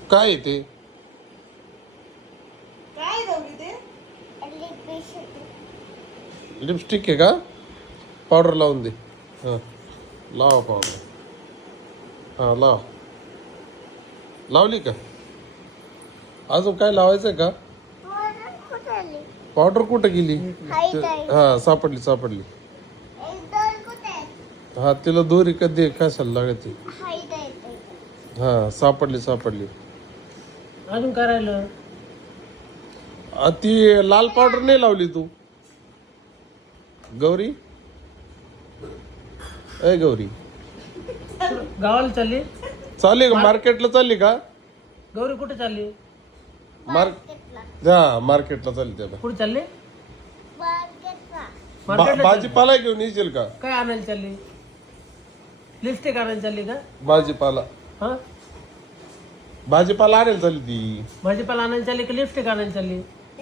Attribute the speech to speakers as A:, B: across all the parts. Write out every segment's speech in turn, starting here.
A: काय आहे ते?
B: काय गौरी ते?
A: लिपस्टिक आहे का? पावडर लावून दे. हां लावा पावडर. हां लाव. लावली का? अजून काय लावायचं आहे का? पावडर कुठं गेली? हां सापडली सापडली. हा तिला दोरी कधी कशाला लागते? हां सापडली सापडली.
C: अजून काय राहिलं?
A: ती लाल पावडर नाही लावली तू गौरी? ए गौरी
C: गावाला चालली?
A: चालली का? मार्केटला चालली का?
C: गौरी कुठे चालली?
A: हा मार्केटला चालली त्याला.
C: कुठे चालली? मार्केटला
A: भाजीपाला घेऊन येशील का?
C: काय आणायला चालली? लिपस्टिक आणायला चालली का?
A: भाजीपाला
C: हा
A: भाजीपाला आणायला चालली ती.
C: भाजीपाला आणायला चालली का लिपस्टिक आणायला चालली?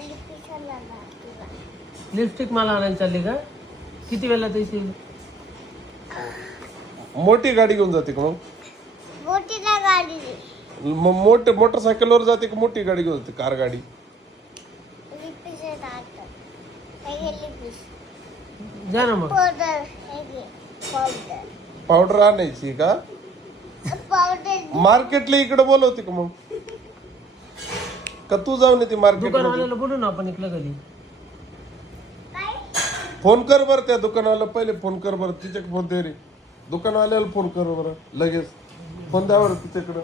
C: लिपस्टिक मला आणायला चालली का? किती वेळेला येशील?
A: मोठी गाडी घेऊन जाते का मग? मोटरसायकलवर जाते का मोठी गाडी घेऊन जाते? कार गाडी?
C: जा ना मग.
A: पावडर आणायची का? मार्केटला इकडे बोलवते का मग? का तू जाऊन येते मार्केट?
C: दुकानवाल्याला बोलू ना आपण इकडं कधी.
A: फोन कर बरं त्या दुकानवाल्याला. पहिले फोन कर बरं. तिच्या फोन दे रे. दुकानवाल्याला फोन कर बरं लगेच. फोन द्या बरं तिच्याकडं.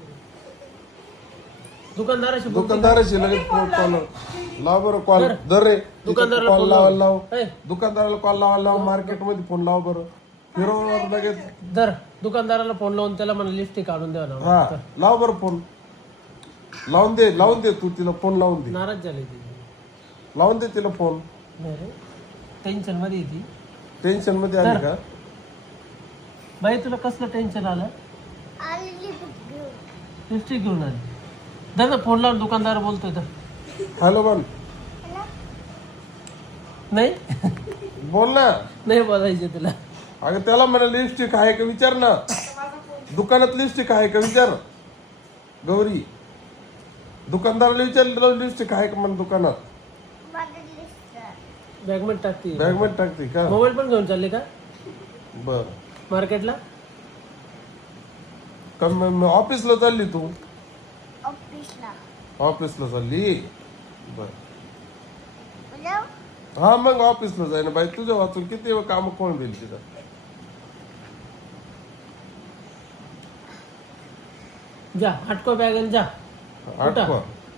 C: दुकानदाराशी बोलते का?
A: दुकानदाराशी लगेच फोन कॉल लाव बरं. कॉल दर रे.
C: दुकानदाराला
A: कॉल
C: फोन
A: लावायला लाव.
C: ए,
A: दुकानदाराला कॉल लावायला लाव. मार्केटमध्ये फोन लाव बरं. फिरव लगेच.
C: दर दुकानदाराला फोन लावून त्याला म्हणा लिपस्टिक काढून द्या ना.
A: हा लाव बरं फोन. लावून दे तू तिला फोन लावून दे.
C: नाराज झाली ती.
A: लावून दे तिला फोन.
C: नाही रे टेन्शन मध्ये आहे ती.
A: टेन्शन मध्ये आली का?
C: बाई तुला कसलं टेन्शन आलं? लिपस्टिक घेऊन आली. दादा फोन लावून दुकानदार बोलतोय तर.
A: हॅलो बोल.
C: नाही
A: बोल ना.
C: नाही बोलायचे तुला.
A: अगं त्याला म्हणा लिपस्टिक आहे का विचार ना. दुकानात लिपस्टिक आहे का विचार गौरी. दुकानदाराला विचारलं लिपस्टिक आहे का म्हणून दुकानात.
C: बॅगमध्ये टाकते.
A: बॅग मध्ये टाकते का?
C: मोबाईल पण घेऊन चालले का
A: बर.
C: मार्केटला?
A: ऑफिसला चालली तू? ऑफिसला चालली बर. हा मग ऑफिसला जाय ना बाई. तुझ्या वाचून किती काम कोण देईल तिथं?
C: जा हटको बॅग आणि जा.
A: आठवा.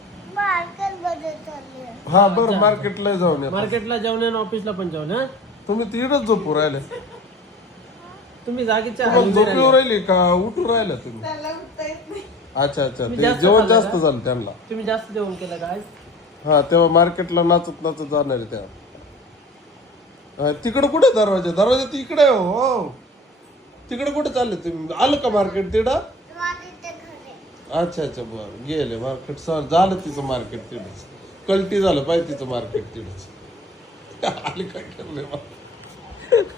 A: हा बरं मार्केटला जाऊन या.
C: मार्केटला जाऊन या आणि ऑफिसला पण जाऊन या.
A: तुम्ही तिकडच झोपू राहिले?
C: तुम्ही जागेच्या
A: तुम्हाला
C: हवेली
A: झोपू
C: राहिला.
A: राहिली का उठू राहिला तुम्ही?
B: त्याला उठता येत नाही.
A: अच्छा अच्छा.
C: तुम्ही
A: ते
C: जास्त
A: जेवण
C: खाल्लं
A: जास्त
C: का?
A: झालं त्यांना.
C: तुम्ही जास्त जेवण केलं काय?
A: हा तेव्हा मार्केटला नाचत नाचत जाणार आहे तेव्हा. तिकडे कुठे दरवाजा? दरवाजा तर इकडे आहे हो. तिकडे कुठे चालले तुम्ही? आलं का मार्केट तिकडं? अच्छा अच्छा बरं गेले मार्केट. झालं तिचं मार्केट तिथंच. कल्टी झालं पाहिजे तिचं मार्केट तिथंच. आली काय करले